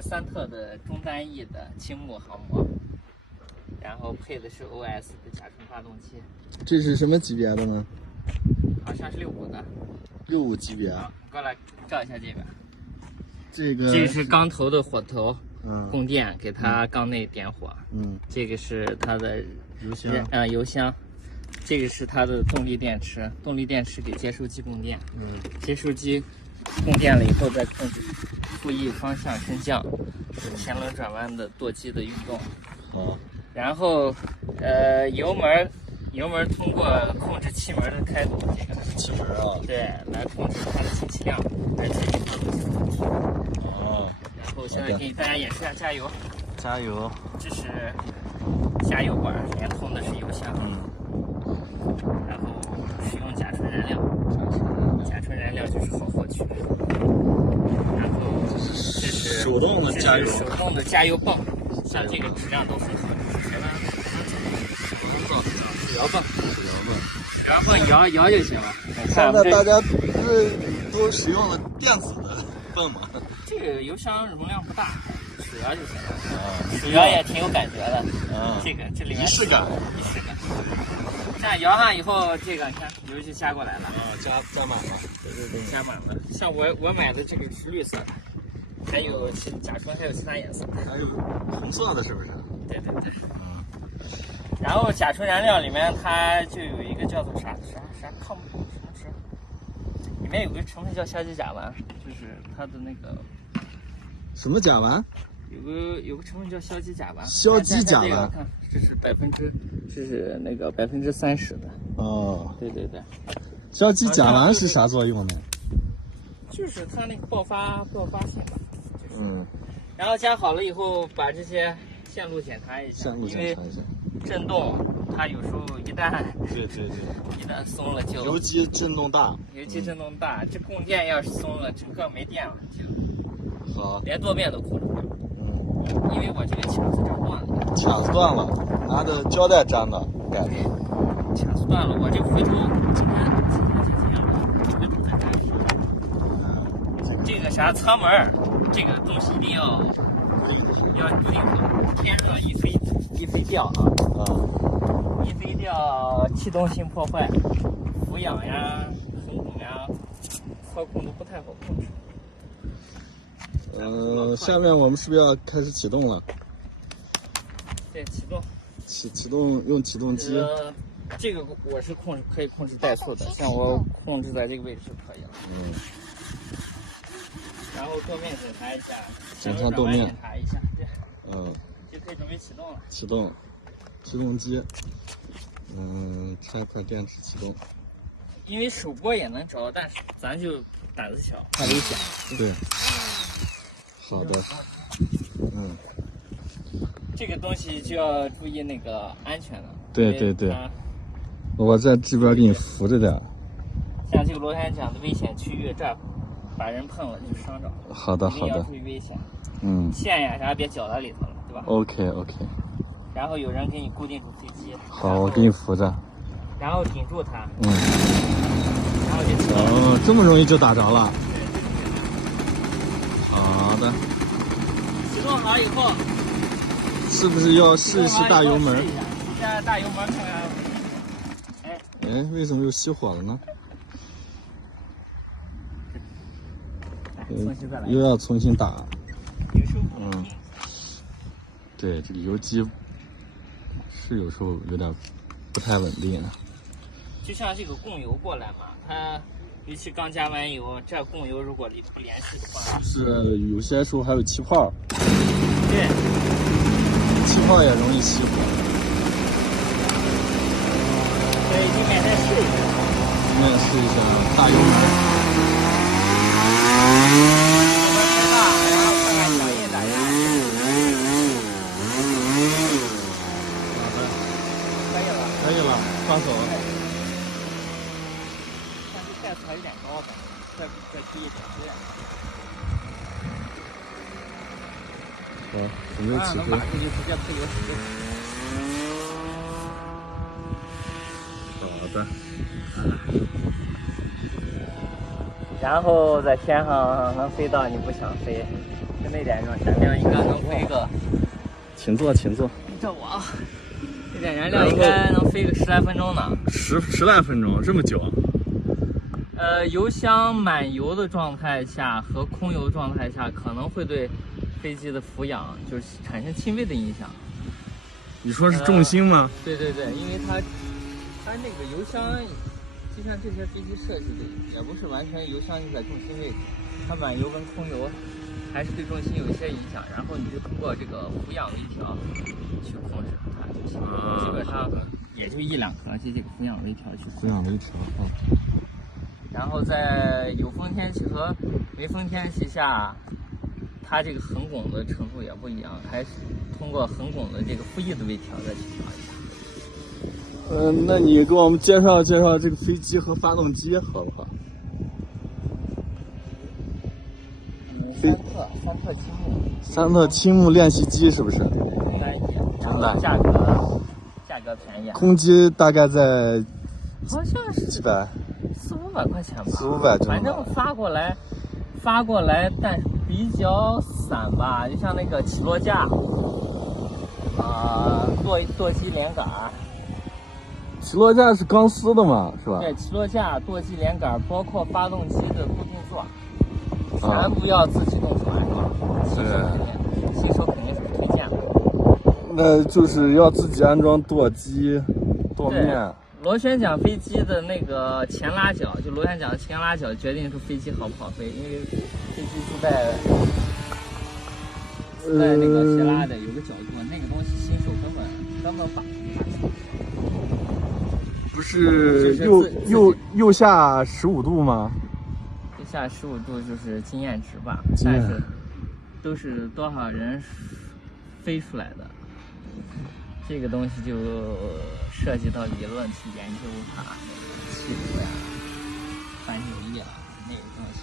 个三特的中单翼的轻木航模，然后配的是 OS 的甲醇发动机。这是什么级别的呢？好像是65的。65级别。好，你过来照一下这边。这是缸头的火头，供电给它缸内点火。这个是它的油箱。这个是它的动力电池，动力电池给接收机供电。接收机供电了以后再控制副翼方向升降、前轮转弯的舵机的运动。好。然后油门通过控制气门的开动，这个气门啊，对，来控制它的进气量，来进行发动机。然后现在给大家演示一下加油。加油。这是加油管，连通的是油箱。然后使用甲醇燃料，甲醇燃料就是好获取。然后这是手动的加油，手动的加油泵，像这个质量都很好。手摇泵，摇就行了。现在大家不是都使用了电子的泵吗？这个油箱容量不大，手摇就行了。手摇也挺有感觉的。这里面仪式感。这样摇上以后，这个你看油就加过来了。加满了。对，加满了。像我买的这个是绿色的，还有甲醇，还有其他颜色。还有红色的，是不是？对。然后甲醇燃料里面它就有一个叫做啥抗什么值，里面有个成分叫硝基甲烷，就是它的那个什么甲烷？有个成分叫硝基甲烷。硝基甲烷，看这是那个30%的。对。硝基甲烷是啥作用呢？就是它那个爆发性吧。然后加好了以后，把这些线路检查一下，因为震动它有时候一旦松了就油机震动大，这供电要是松了，整个没电了就好，连舵面都控制不了。因为我这个卡子断了，拿的胶带粘的盖的。卡子断了，我就回头这个啥舱门，这个东西一定要固定好，天热一飞掉啊！一飞掉，气动性破坏，俯仰呀、横拱呀，操控都不太好控制。下面我们是不是要开始启动了？对，启动。启动用启动机。这个我是可以控制怠速的，像我控制在这个位置就可以了。然后舵面检查一下，检查舵面，检查一下，就可以准备启动了。启动机，插一块电池启动。因为手拨也能着，但是咱就胆子小，怕危险。对。好的。这个东西就要注意那个安全了。对。我在这边给你扶着点。像这个螺旋桨的危险区域，这儿把人碰了就伤着。好的。一定要注意危险。线呀啥别绞到里头了，对吧 ？OK。然后有人给你固定住飞机。好，我给你扶着。然后顶住它。然后就这么容易就打着了。好的。启动好以后，是不是要试一试大油门？试一下大油门看看。为什么又熄火了呢？又要重新打。对，这个油机是有时候有点不太稳定。就像这个供油过来嘛，它尤其刚加完油，这供油如果不联系的话，是有些时候还有气泡。对，气泡也容易熄火。对，今天再试一下。今天试一下大油门。可以了，放手。但是怠速还有点高，再低一点。好，准备起飞。能把这就直接推油使劲。好的。然后在天上能飞到你不想飞，就那点燃料应该能飞个。请坐，请坐。这我啊，这点燃料应该能飞个10来分钟呢。十来分钟，这么久？油箱满油的状态下和空油状态下，可能会对飞机的俯仰就是产生轻微的影响。你说是重心吗？对对对，因为它那个油箱，就像这些飞机设计的，也不是完全油箱就在重心位置，它满油跟空油还是对重心有一些影响，然后你就通过这个俯仰微调去控制它就行，基本上也就1、2颗，就这个俯仰微调去俯仰微调啊。然后在有风天气和没风天气下，它这个横拱的程度也不一样，还是通过横拱的这个副翼的微调再去调一下。那你给我们介绍介绍这个飞机和发动机好不好？三特青木。三特青木练习机是不是？然后价格便宜。空机大概在好像是几百，400、500块钱吧。400-500，反正发过来，但是比较散吧，就像那个起落架，舵机连杆。起落架是钢丝的嘛，是吧？对，起落架、舵机连杆，包括发动机的固定座，全部要自己动手安装。新手肯定是不推荐的。那就是要自己安装舵机、舵面。螺旋桨飞机的那个前拉脚，就螺旋桨的前拉脚决定出飞机好不好飞，因为飞机自带那个斜拉的有个角度，那个东西新手根本把不下去。不是右下15度吗？右下15度就是经验值吧，但是都是多少人飞出来的，这个东西就涉及到理论去研究它气流呀、反扭力啊那个东西，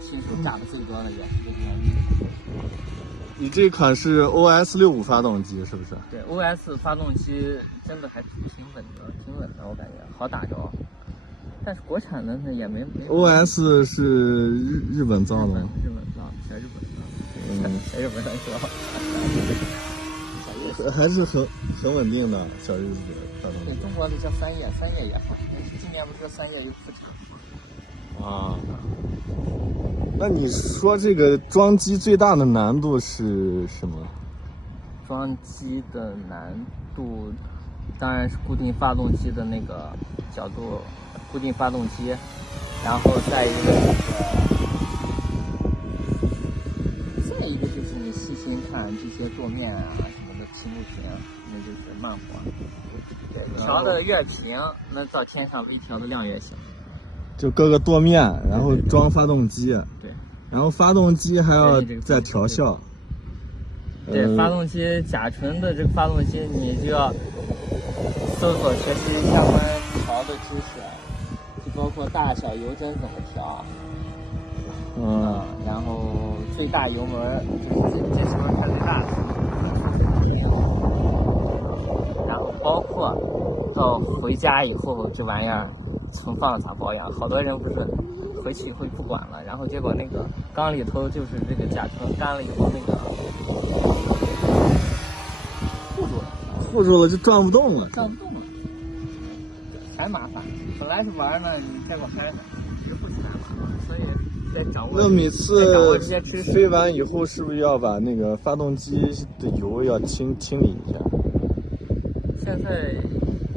新手炸的最多的也是这个原因。你这款是 OS65 发动机是不是？对 ，OS 发动机真的还挺稳的，我感觉好打着。但是国产的那也没。OS 是日本造的，小日本人说。还是很稳定的小日子发动机。对，中国的叫3叶也好，今年不是3叶又复制了。啊。那你说这个装机最大的难度是什么？装机的难度当然是固定发动机的那个角度，固定发动机，然后再一个就是你细心看这些舵面啊什么的平不平，那就是慢活。对，调的越平，那到天上微调的量越小。就各个舵面，然后装发动机，对，然后发动机还要再调校。对，发动机甲醇的这个发动机，你就要搜索学习相关调的知识，就包括大小油针怎么调，然后最大油门，就是这时候开最大的，然后包括到回家以后这玩意儿存放咋保养，好多人不是回去以后不管了，然后结果那个缸里头就是这个甲醇干了以后那个护住了就转不动了，还麻烦。本来是玩呢，你结果还是不起来麻烦，所以在掌握。那每次飞完以后，是不是要把那个发动机的油要清理一下？现在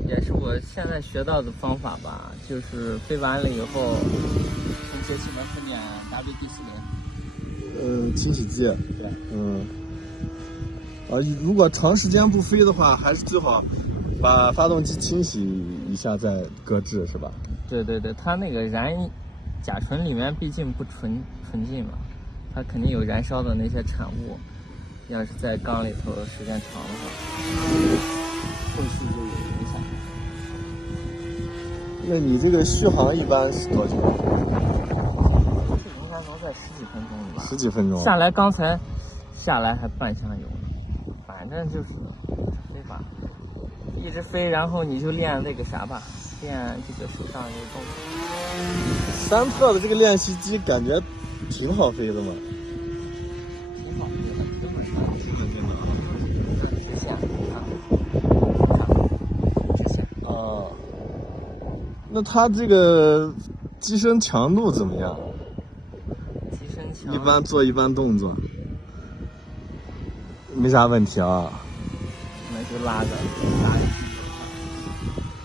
也是我现在学到的方法吧，就是飞完了以后，从节气门分点 WD-40。清洗剂。对。如果长时间不飞的话，还是最好把发动机清洗一下再搁置，是吧？对，它那个甲醇里面毕竟不纯净嘛，它肯定有燃烧的那些产物，要是在缸里头时间长的话，后续就有影响。那你这个续航一般是多久？应该能在10几分钟吧。10几分钟。刚才下来还半箱油呢，反正就是飞吧，一直飞，然后你就练那个啥吧，练这个手上的动作。三特的这个练习机感觉挺好飞的嘛，挺好飞的，根本上挺稳定的啊。直线直线啊，那它这个机身强度怎么样？机身强，一般做一般动作，没啥问题啊。那就拉着，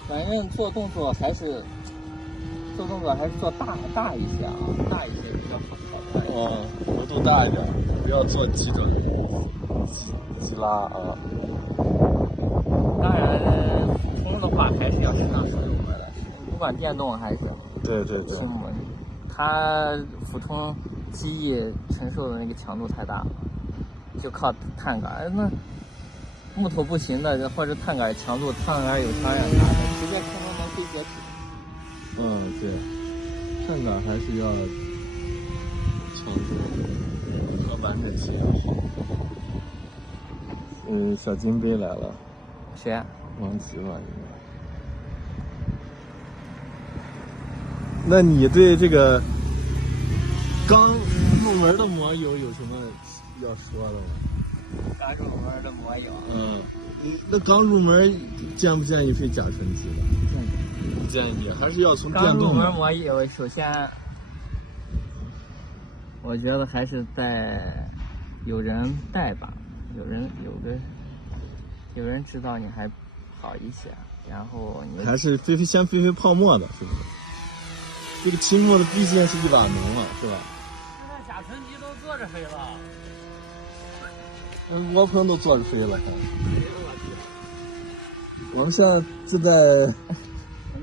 反正做动作还是做大一些啊，大一些比较好操作。哦，幅度大一点，不要做极准急拉啊。当然，普通的话还是要适当使用的，不管电动还是对，轻模，它俯冲机翼承受的那个强度太大了，就靠碳杆。那木头不行的，或者碳杆强度，碳杆有伤人啥的，直接空中能飞截止。对，碳杆还是要强度和完整性要好。小金杯来了。谁啊？王琦吧，应该。那你对这个刚入门的摩友有什么要说的吗？刚入门的摩友。那刚入门建不建议飞甲醇机的？不建议，还是要从电动。刚入门摩友，首先，我觉得还是在有人带吧，有人知道你还好一些，然后你还是先飞泡沫的，是不是？这个期末的毕竟是一把农啊，是吧？现在甲醇机都坐着飞了，窝棚都坐着飞了。我们现在就在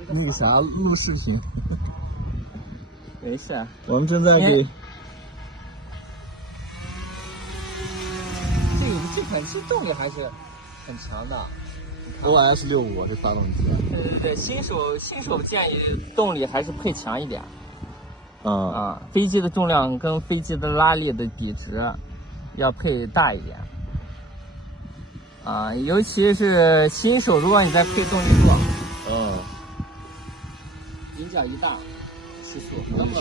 那个啥录视频。没事。我们正在给这款机动力还是很强的。OS65这发动机。对，新手建议动力还是配强一点。飞机的重量跟飞机的拉力的比值要配大一点。尤其是新手，如果你再配动力座，引脚一大，时速根本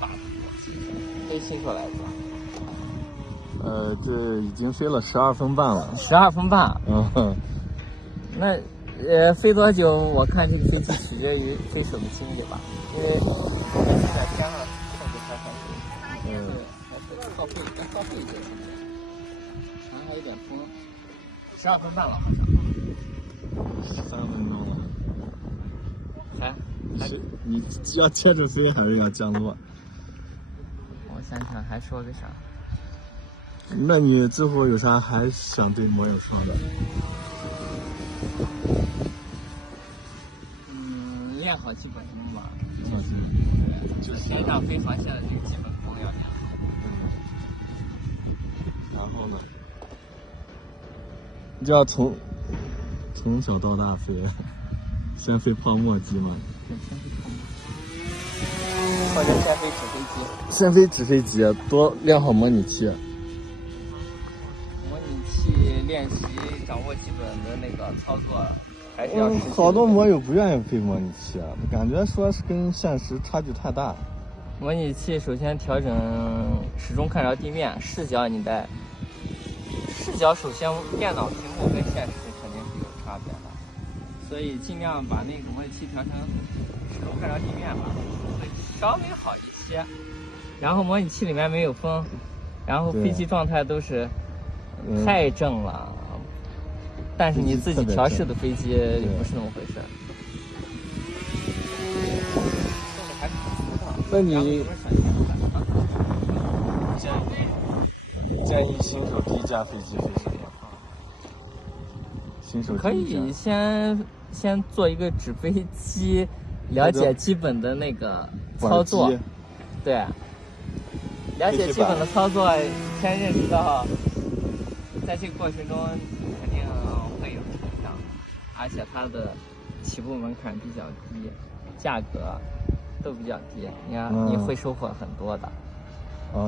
把不住。对新手来说。这已经飞了12分半了。12分半。那飞多久？我看这个飞机取决于飞手的经历吧，因为我们是在天上控制它飞。还是靠背一点，还有点风。12分半了，好像。3分钟了。你要接着飞还是要降落？我想想还说个啥？那你最后有啥还想对摩友说的？练好基本功吧。就是天上飞航线的这个基本功要练好。然后呢？你就要从小到大飞，先飞泡沫机嘛。对，先飞泡沫，或者先飞纸飞机。先飞纸飞机，多练好模拟器。模拟器练习掌握基本的那个操作，还是要好多摩友不愿意飞模拟器，感觉说是跟现实差距太大。模拟器首先调整始终看着地面，视角首先电脑屏幕跟现实肯定是有差别的，所以尽量把那个模拟器调成始终看着地面吧，会稍微好一些。然后模拟器里面没有风，然后飞机状态都是太正了，但是你自己调试的飞机不是那么回事。动力还是很足的。那你建议新手第一架飞机飞什么？新手可以先做一个纸飞机，了解基本的那个操作。对，了解基本的操作，先认识到，在这个过程中肯定会有成长，而且它的起步门槛比较低，价格都比较低，你会收获很多的。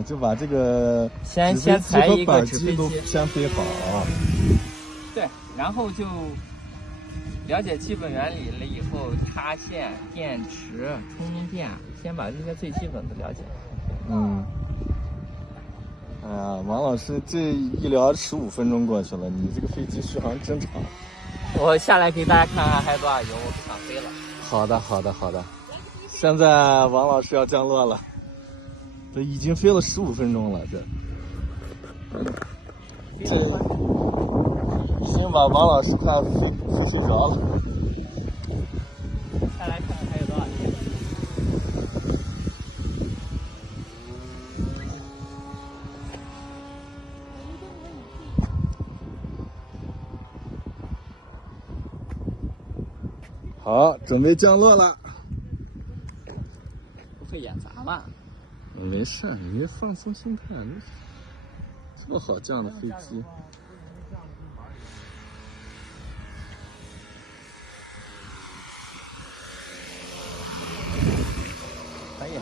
就把这个先裁一个纸飞机先飞好啊。对，然后就了解基本原理了以后，插线、电池、充电，先把这些最基本的了解。哎呀，王老师这一聊15分钟过去了，你这个飞机续航真长。我下来给大家看看还有多少油，我不想飞了。好的，好的，好的。现在王老师要降落了，这已经飞了15分钟了，这已经把王老师快睡着了。下来看看还有多少天。好，准备降落了。不会演砸吧？没事，你放松心态，这么好降的飞机。可以。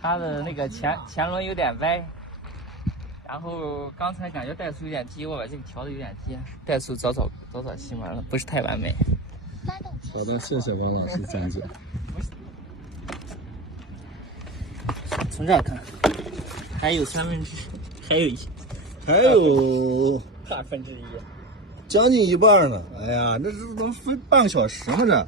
它的那个前轮有点歪，然后刚才感觉怠速有点低，我把这个调的有点低，怠速早熄完了，不是太完美。好的，谢谢王老师讲解。从这儿看，还有还有2/2，将近一半呢。哎呀，这能飞半个小时吗？这。